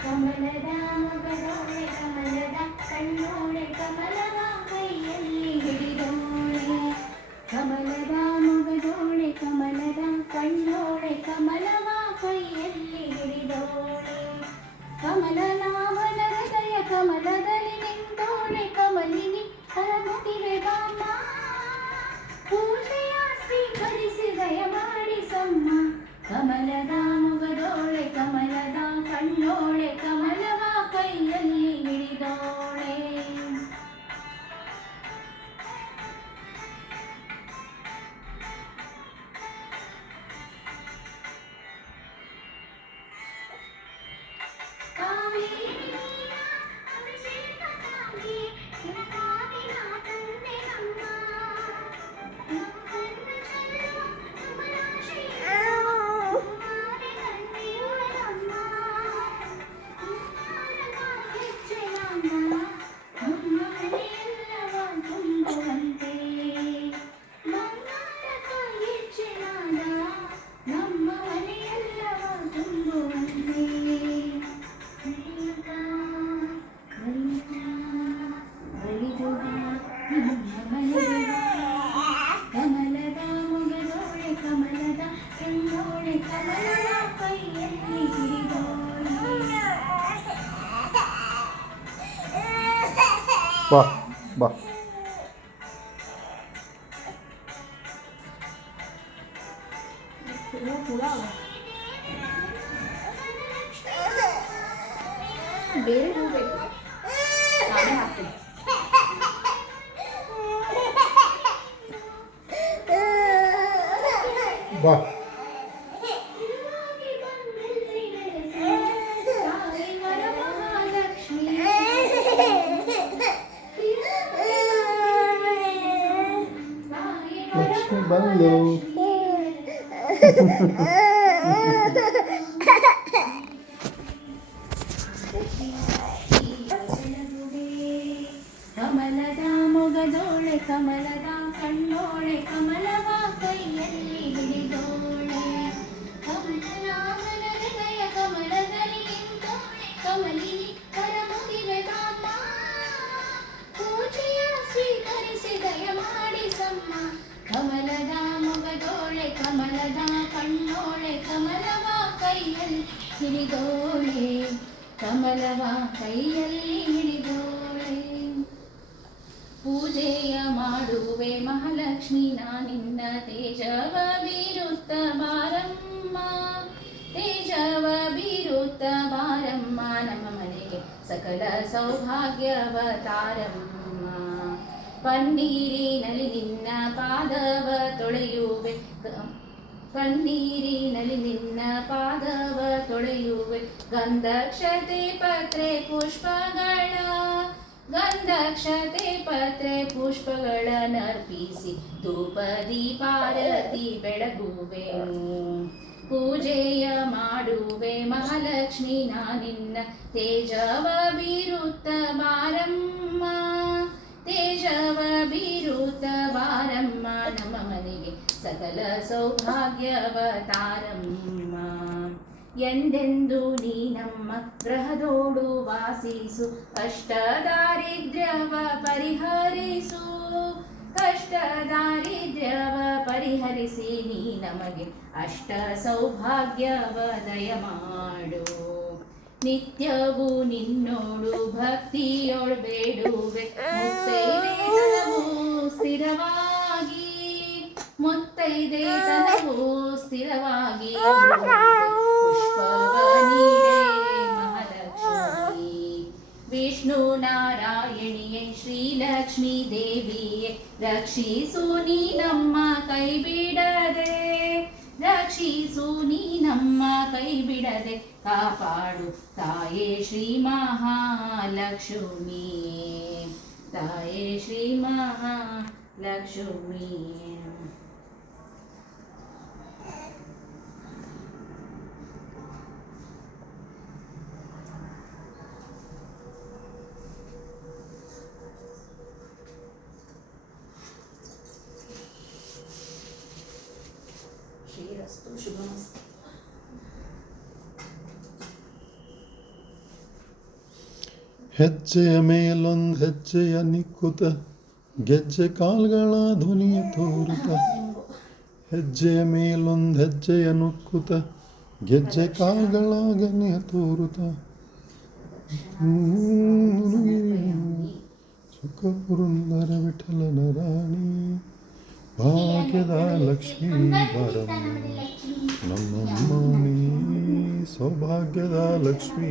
ಕಮಲದ ಮೊಗದೋಳೆ ಕಮಲದ ಕಣ್ಣೋಳೆ ಕಮಲವ ಕೈಯಲ್ಲಿ ಹಿಡಿದೋಳೆ ಕಮಲದ ಮೊಗದೋಳೆ ಕಮಲದ ಕಣ್ಣೋಳೆ ಕಮಲವ ಕೈಯಲ್ಲಿ ಹಿಡಿದೋಳೆ ಕಮಲನಾಭನ ಹೃದಯ ಕಮಲದಲ್ಲಿ ನಿಂತೋಳೆ ಕಮಲಿನಿ ಹರಮುಗಿವೆ ಬಾಮ ಪೂಜೆಯ ಸ್ವೀಕರಿಸಿ ದಯ ಮಾಡಿಸಮ್ಮ ಕಮಲದ ಮೊಗದೋಳೆ ಕಮಲದ ಕಣ್ಣೋಳೆ ಕಮಲವ ಕೈಯಲ್ಲಿ ಹಿಡಿದೋಳೆ ಕಮಲದ ಮೊಗದೋಳೆ ಕಮಲದ ಕಣ್ಣೋಳೆ ಕಮಲದ ಕೈಯಲ್ಲಿ ಹಿಡಿದೋಳೆ ಬಾ ಬಾ ಬೇರೆ ಹೋಗ್ಬೇಕು ನಾನೇ ಹಾಕ್ತೀನಿ ಬಾ ಲಕ್ಷ್ಮಿ ಬಂದು ಕಮಲದ ಮೊಗದೋಳೆ ಕಮಲದ ಕಣ್ಣೋಳೆ ಕಮಲವ ಕೈಯಲ್ಲಿ ಹಿಡಿದೋಳೆ ಕಮಲನಾಭನ ಹೃದಯ ಕಮಲದಲ್ಲಿ ನಿಂತೋಳೆ ಕಮಲಿನಿ ಕರಮುಗಿವೆ ಬಾಮ ಪೂಜೆಯ ಸ್ವೀಕರಿಸಿ ದಯ ಮಾಡಿಸಮ್ಮ ಕಮಲದ ಮೊಗದೋಳೆ ಕಮಲದ ಕಣ್ಣೋಳೆ ಕಮಲವ ಕೈಯಲ್ಲಿ ಹಿಡಿದೋಳೆ ಕಮಲವ ಕೈಯಲ್ಲಿ ಹಿಡಿದೋಳೆ ಪೂಜೆಯ ಮಾಡುವೆ ಮಹಾಲಕ್ಷ್ಮಿ ನಾನಿನ್ನ ತೇಜವ ಬೀರುತ್ತ ಬಾರಮ್ಮ ತೇಜವ ಬೀರುತ್ತ ಬಾರಮ್ಮ ನಮ್ಮ ಮನೆಗೆ ಸಕಲ ಸೌಭಾಗ್ಯವ ತಾರಮ್ಮ ಪನ್ನೀರಿನಲ್ಲಿ ನಿನ್ನ ಪಾದವ ತೊಳೆಯುವೆ ಕಣ್ಣೀರಿನಲ್ಲಿ ನಿನ್ನ ಪಾದವ ತೊಳೆಯುವೆ ಗಂಧಕ್ಷತೆ ಪತ್ರೆ ಪುಷ್ಪಗಳ ಗಂಧಕ್ಷತೆ ಪತ್ರೆ ಪುಷ್ಪಗಳನ್ನರ್ಪಿಸಿ ಧೂಪ ದೀಪಾರತಿ ಬೆಳಗುವೆನು ಪೂಜೆಯ ಮಾಡುವೆ ಮಹಾಲಕ್ಷ್ಮಿ ನಾನಿನ್ನ ತೇಜವ ಬೀರುತ್ತ ಬಾರಮ್ಮ ತೇಜವ ಬೀರುತ್ತ ಬಾರಮ್ಮ ನಮ್ಮ ಮನೆಗೆ ಸಕಲ ಸೌಭಾಗ್ಯವ ತಾರಮ್ಮ ಎಂದೆಂದು ನೀ ನಮ್ಮ ಗ್ರಹದೋಡು ವಾಸಿಸು ಕಷ್ಟ ದಾರಿದ್ರ್ಯವ ಪರಿಹರಿಸು ಕಷ್ಟ ದಾರಿದ್ರ್ಯವ ಪರಿಹರಿಸಿ ನೀ ನಮಗೆ ಅಷ್ಟ ಸೌಭಾಗ್ಯವ ದಯಮಾಡು ನಿತ್ಯವೂ ನಿನ್ನೋಡು ಭಕ್ತಿಯೊಳು ಬೇಡುವೆ ಮುತ್ತೈದೆತನವು ಸ್ಥಿರವಾಗಿ ಮುತ್ತೈದೆತನವು ಸ್ಥಿರವಾಗಿ ಪುಷ್ಪವ ನೀಡೆ ಮಹಾಲಕ್ಷ್ಮಿ ವಿಷ್ಣು ನಾರಾಯಣಿಯೇ ಶ್ರೀಲಕ್ಷ್ಮೀ ದೇವಿಯೇ ರಕ್ಷಿಸು ನೀ ನಮ್ಮ ಕೈ ಬಿಡದೆ ರಕ್ಷಿಸು ನೀ ನಮ್ಮ ಕೈ ಬಿಡದೆ ಕಾಪಾಡು ತಾಯೇ ಶ್ರೀ ಮಹಾಲಕ್ಷ್ಮಿ ತಾಯೇ ಶ್ರೀ ಮಹಾಲಕ್ಷ್ಮಿ ಶ್ರೀರಸ್ತು ಶುಭಮಸ್ತು ಹೆಜ್ಜೆಯ ಮೇಲೊಂದು ಹೆಜ್ಜೆಯ ನಿಕ್ಕುತ ಗೆಜ್ಜೆ ಕಾಲ್ಗಳ ಧ್ವನಿಯ ತೋರುತ ಹೆಜ್ಜೆಯ ಮೇಲೊಂದು ಹೆಜ್ಜೆಯ ನುಕ್ಕುತ ಗೆಜ್ಜೆ ಕಾಲ್ಗಳ ಗನೆಯ ತೋರುತ ಸುಖ ಪುರಂದರ ವಿಠಲನ ರಾಣಿ ಭಾಗ್ಯದ ಲಕ್ಷ್ಮೀ ಬಾರಮ್ಮ ನಮ್ಮಮ್ಮ ನೀ ಸೌಭಾಗ್ಯದ ಲಕ್ಷ್ಮೀ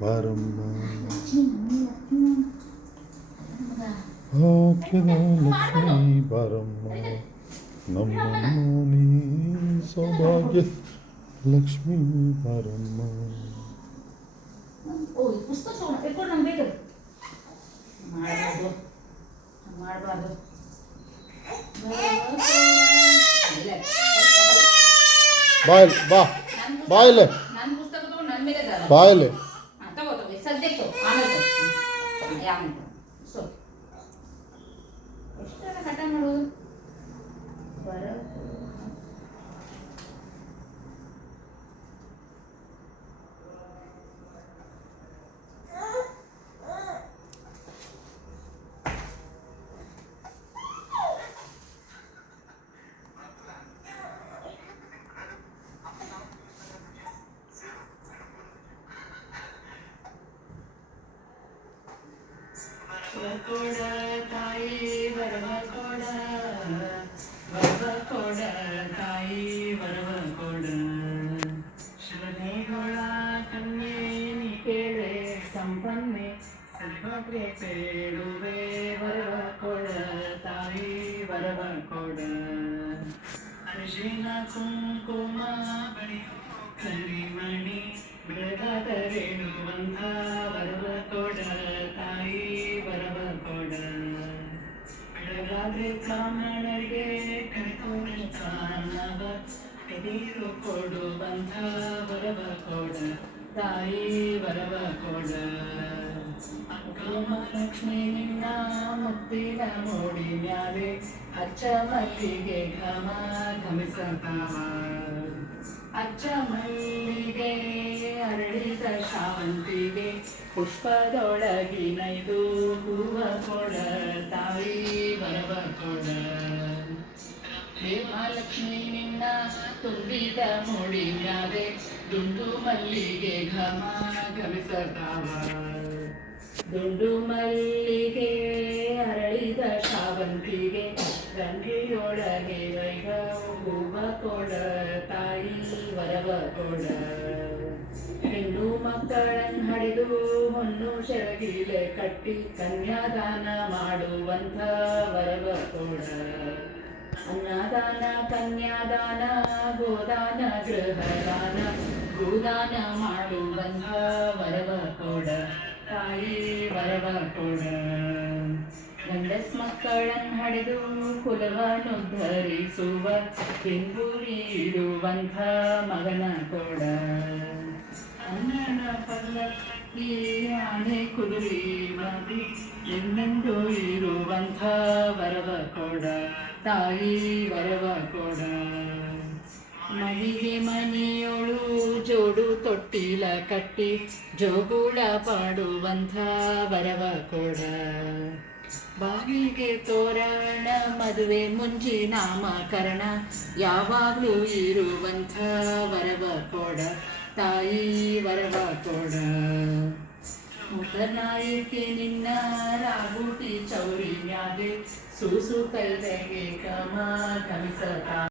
ಬಾರಮ್ಮ ಭಾಗ್ಯದ ಲಕ್ಷ್ಮೀ ಬಾರಮ್ಮ ನಮ್ಮಮ್ಮ ನೀ ಸೌಭಾಗ್ಯ ಲಕ್ಷ್ಮೀ ಬಾರಮ್ಮ ಪುಸ್ತಕ ಎತ್ಕೊಂಡು ನಂಗೆ ಬೇಕು ಮಾಡಬಾರ್ದು ಬಾಯ್ ಬಾ ಬಾಯ್ಲೆ ನನ್ನ ಪುಸ್ತಕ ತಗೊಂಡು ನನ್ನ ಮೇಲೆ ಬಾಯ್ಲೆ ತಗೋ ಸದ್ಯಕ್ಕೆ ಆಮೇಲೆ ಯಾರು ಸೊ ಎಷ್ಟು ಕಟ ಮಾಡೋದು ಬರ ಕೊಡ ತಾಯಿ ವರವ ಕೊಡ ತಾಯಿ ವರವ ಕೊಡ ಶ್ರದ್ಧೆಗಳ ಕನ್ಯೆ ನೀ ಕೇಳೆ ಸಂಪನ್ನೆ ಸರ್ವಪ್ರಿಯ ಬೇಡುವೆ ವರವ ಕೊಡ ತಾಯಿ ವರವ ಕೊಡ ಅರಿಶಿನ ಕುಂಕುಮ ಬಳಿ ಕರಿಮಣಿ ಬೆಳಗಾದರೇನುವಂಥ ವರವ ಕೊಡ ತಾಯಿ ವರವ ಕೊಡ ಬೆಳಗಾದ್ರೆ ಬ್ರಾಹ್ಮಣರಿಗೆ ಕರಿತೋರಿಸ್ತಾನವ ನೀರು ಕೊಡುವಂಥ ವರವ ಕೊಡ ತಾಯಿ ವರವ ಕೊಡ ಲಕ್ಷ್ಮೀ ನಿನ್ನ ಮುತ್ತಿನ ಮೋಡಿ ಮ್ಯಾಲೆ ಅಚ್ಚ ಮಲ್ಲಿಗೆ ಘಮ ಘಮಿಸತಾವ ಅಚ್ಚ ಮಲ್ಲಿಗೆ ಅರಳಿದ ಶಾವಂತಿಗೆ ಪುಷ್ಪದೊಳಗಿನೈದು ಹೂವ ಕೊಡ ತಾಯಿ ವರವ ಕೊಡ ಮಹಾಲಕ್ಷ್ಮಿ ನಿನ್ನ ತುಂಬಿದ ಮುಡಿ ಮ್ಯಾಲೆ ದುಂಡು ಮಲ್ಲಿಗೆ ಘಮ ಘಮಿಸತಾವ ದುಂಡು ಮಲ್ಲಿಗೆ ಅರಳಿದ ಶಾವಂತಿಗೆ ಗಂಗೆಯೊಳಗೆ ವೈಗ ಹೂವ ಕೊಡ ತಾಯಿ ವರವ ಕೊಡ ಹೆಣ್ಣು ಮಕ್ಕಳನ್ನು ಹಡೆದು ಹೊನ್ನು ಶರಗಿಲೆ ಕಟ್ಟಿ ಕನ್ಯಾದಾನ ಮಾಡುವಂಥ ವರವ ಕೊಡ ಅನ್ನದಾನ ಕನ್ಯಾದಾನ ಗೋದಾನ ಗೃಹದಾನ ಭೂದಾನ ಮಾಡುವಂಥ ವರವ ಕೊಡ ತಾಯಿ ವರವ ಕೊಡ ಗಂಡಸ್ ಮಕ್ಕಳನ್ನು ಹಡೆದು ಕುಲವನ್ನುದ್ಧರಿಸುವ ಬೆಂಬೂರಿ ಇಡುವಂಥ ಮಗನ ಕೊಡ ಅನ್ನದ ಪಲ್ಲಕ್ಕಿ ಆನೆ ಕುದುರೆ ಮದಿ ಎಂದೆಂದು ಇರುವಂಥ ವರವ ಕೊಡ ತಾಯಿ ವರವ ಕೊಡ ಮಡಿಗೆ ಮನೆಯೊಳು ಜೋಡು ತೊಟ್ಟಿಲ ಕಟ್ಟಿ ಜೋಗುಳ ಪಾಡುವಂಥ ವರವ ಕೊಡ ಬಾಗಿಲಿಗೆ ತೋರಣ ಮದುವೆ ಮುಂಜಿ ನಾಮಕರಣ ಯಾವಾಗಲೂ ಇರುವಂಥ ವರವ ಕೊಡ ತಾಯಿ ವರವ ಕೊಡ ಮುಖನಾಯಿಕೆ ನಿನ್ನ ರಾಗುಟಿ ಚೌರಿ ಮ್ಯಾಗೆ ಸೂಸು ಕೈದೆಗೆ ಕಮ ಕಮಿಸತ